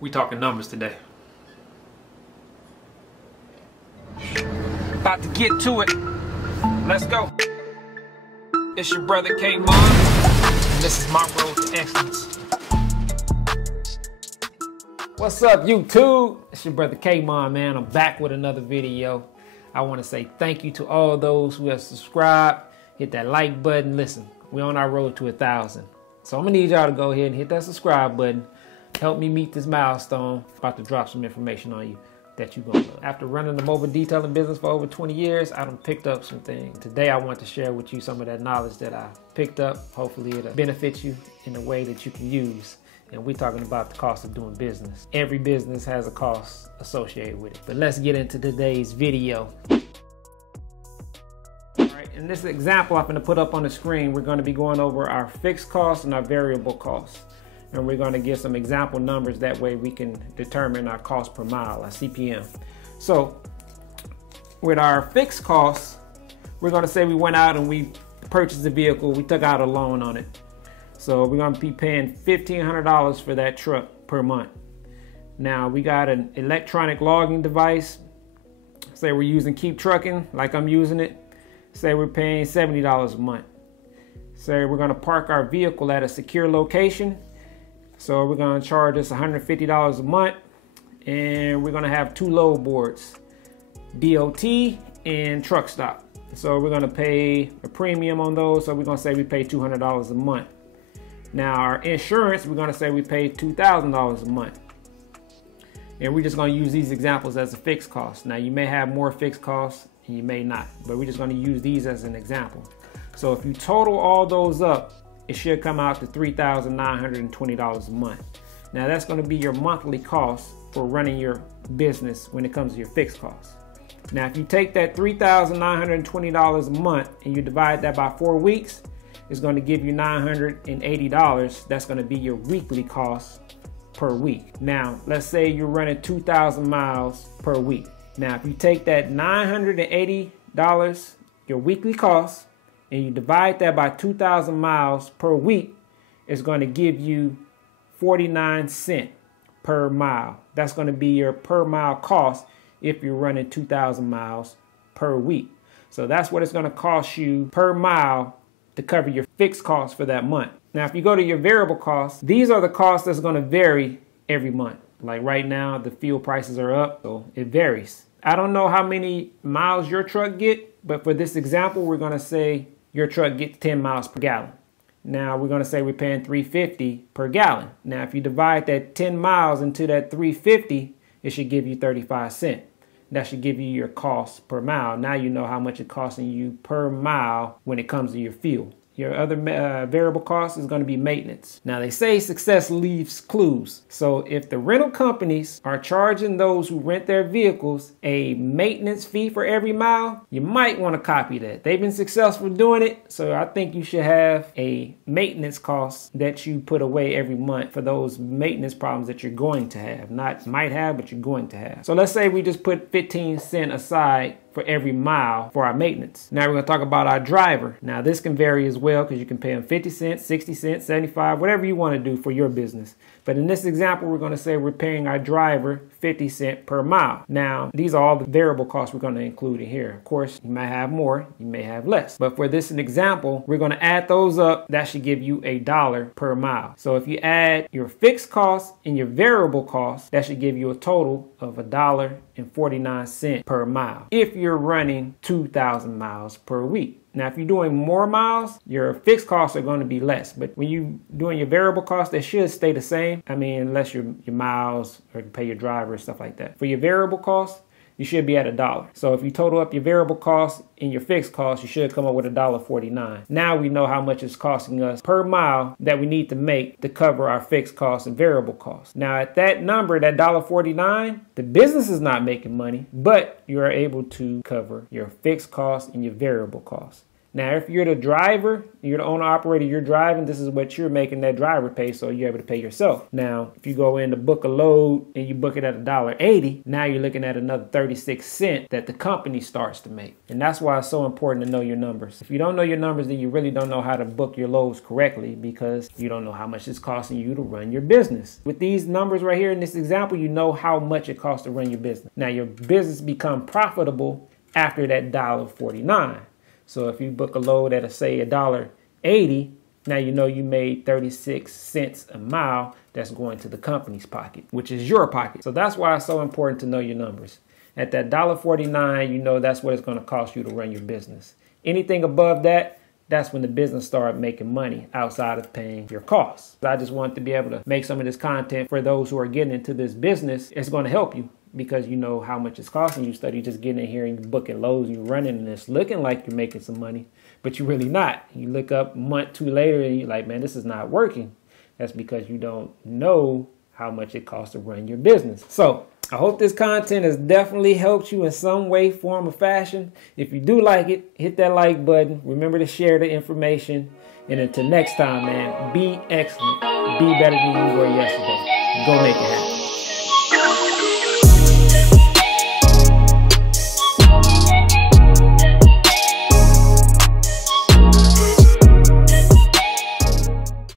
We talking numbers today. About to get to it. Let's go. It's your brother K-Mon, and this is my road to excellence. What's up, YouTube? It's your brother K-Mon, man. I'm back with another video. I want to say thank you to all those who have subscribed. Hit that like button. Listen, we're on our road to 1,000. So I'm going to need y'all to go ahead and hit that subscribe button. Help me meet this milestone. About to drop some information on you that you're going to love. After running the mobile detailing business for over 20 years, I done picked up some things. Today I want to share with you some of that knowledge that I picked up. Hopefully it'll benefit you in a way that you can use. And we're talking about the cost of doing business. Every business has a cost associated with it. But let's get into today's video. All right, in this example I'm going to put up on the screen, we're going to be going over our fixed costs and our variable costs. And we're going to give some example numbers. That way we can determine our cost per mile, our CPM. So with our fixed costs, we're going to say we went out and we purchased a vehicle. We took out a loan on it. So we're going to be paying $1,500 for that truck per month. Now we got an electronic logging device. Say we're using Keep Trucking like I'm using it. Say we're paying $70 a month. Say we're going to park our vehicle at a secure location. So we're going to charge us $150 a month, and we're going to have 2 load boards, DOT and truck stop. So we're going to pay a premium on those. So we're going to say we pay $200 a month. Now our insurance, we're going to say we pay $2,000 a month. And we're just going to use these examples as a fixed cost. Now you may have more fixed costs and you may not, but we're just going to use these as an example. So if you total all those up, it should come out to $3,920 a month. Now that's going to be your monthly cost for running your business when it comes to your fixed costs. Now if you take that $3,920 a month and you divide that by 4 weeks, it's going to give you $980. That's going to be your weekly cost per week. Now let's say you're running 2,000 miles per week. Now if you take that $980, your weekly cost, and you divide that by 2,000 miles per week, it's going to give you 49 cents per mile. That's going to be your per mile cost if you're running 2,000 miles per week. So that's what it's going to cost you per mile to cover your fixed costs for that month. Now, if you go to your variable costs, these are the costs that's going to vary every month. Like right now, the fuel prices are up, so it varies. I don't know how many miles your truck get, but for this example, we're going to say your truck gets 10 miles per gallon. Now we're going to say we're paying $3.50 per gallon. Now if you divide that 10 miles into that $3.50, it should give you 35 cents. That should give you your cost per mile. Now you know how much it's costing you per mile when it comes to your fuel. Your other variable cost is going to be maintenance. Now they say success leaves clues. So if the rental companies are charging those who rent their vehicles a maintenance fee for every mile, you might want to copy that. They've been successful doing it, so I think you should have a maintenance cost that you put away every month for those maintenance problems that you're going to have. Not might have, but you're going to have. So let's say we just put 15 cents aside for every mile for our maintenance. Now we're going to talk about our driver. Now this can vary as well because you can pay them 50 cents, 60 cents, 75, whatever you want to do for your business. But in this example, we're going to say we're paying our driver 50 cents per mile. Now, these are all the variable costs we're going to include in here. Of course, you may have more, you may have less. But for this example, we're going to add those up. That should give you $1 per mile. So if you add your fixed costs and your variable costs, that should give you a total of $1.49 per mile if you're running 2,000 miles per week. Now, if you're doing more miles, your fixed costs are going to be less. But when you're doing your variable costs, they should stay the same. I mean, unless your miles or you pay your driver, stuff like that. For your variable costs, you should be at $1. So if you total up your variable costs and your fixed costs, you should come up with $1.49. Now we know how much it's costing us per mile that we need to make to cover our fixed costs and variable costs. Now at that number, that $1.49, the business is not making money, but you are able to cover your fixed costs and your variable costs. Now, if you're the driver, you're the owner operator, you're driving, this is what you're making that driver pay, so you're able to pay yourself. Now, if you go in to book a load and you book it at $1.80, now you're looking at another 36 cents that the company starts to make. And that's why it's so important to know your numbers. If you don't know your numbers, then you really don't know how to book your loads correctly, because you don't know how much it's costing you to run your business. With these numbers right here in this example, you know how much it costs to run your business. Now, your business become profitable after that $1.49. So if you book a load at, say, $1.80, now you know you made 36 cents a mile that's going to the company's pocket, which is your pocket. So that's why it's so important to know your numbers. At that $1.49, you know that's what it's going to cost you to run your business. Anything above that, that's when the business starts making money outside of paying your costs. I just want to be able to make some of this content for those who are getting into this business. It's going to help you, because you know how much it's costing you. Instead of just getting in here and you're booking loads and you're running and it's looking like you're making some money, but you're really not. You look up a month, two later, and you're like, man, this is not working. That's because you don't know how much it costs to run your business. So I hope this content has definitely helped you in some way, form, or fashion. If you do like it, hit that like button. Remember to share the information. And until next time, man, be excellent. Be better than you were yesterday. Go make it happen.